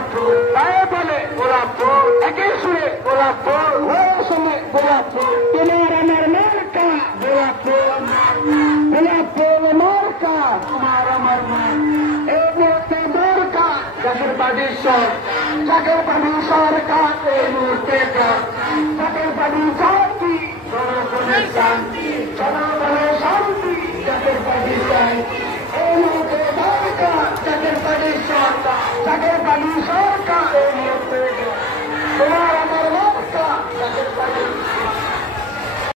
গোলাপ ফুল, গায়ে বলে গোলাপ ফুল, একই সুরে গোলাপ ফুল, ওই সময় গোলাপ ফুল। তোমার আমার মার্কা গোলাপ ফুল, গোলাপ ফুল মার্কা তোমার আমার মার্কা। এই মুহূর্তে মার্কা জাকের বাড়ি সর, জাকের বাড়ি সরকার এই মুহূর্তে জাকের বাড়ি শান্তি, জনগণের শান্তি।